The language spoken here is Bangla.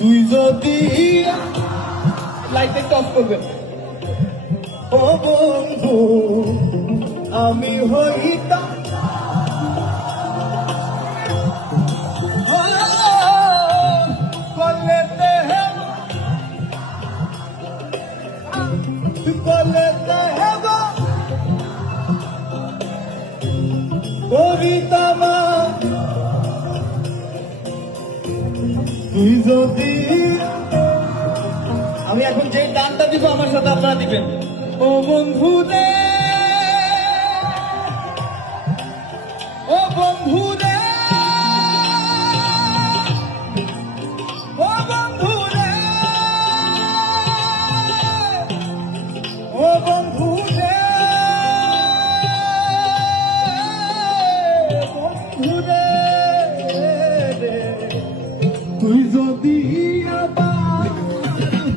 তুই যদি লাইটে টপ করবেন ও বন্ধু আমি হইতাম কলেতে হেবা কবিতাম তুই যদি আমি এখন যে গানটা দিব আমার সাথে আপনারা দিবেন ও বন্ধু রে ও বন্ধু রে ও বন্ধু রে ও বন্ধু রে বন্ধু রে তুই যদি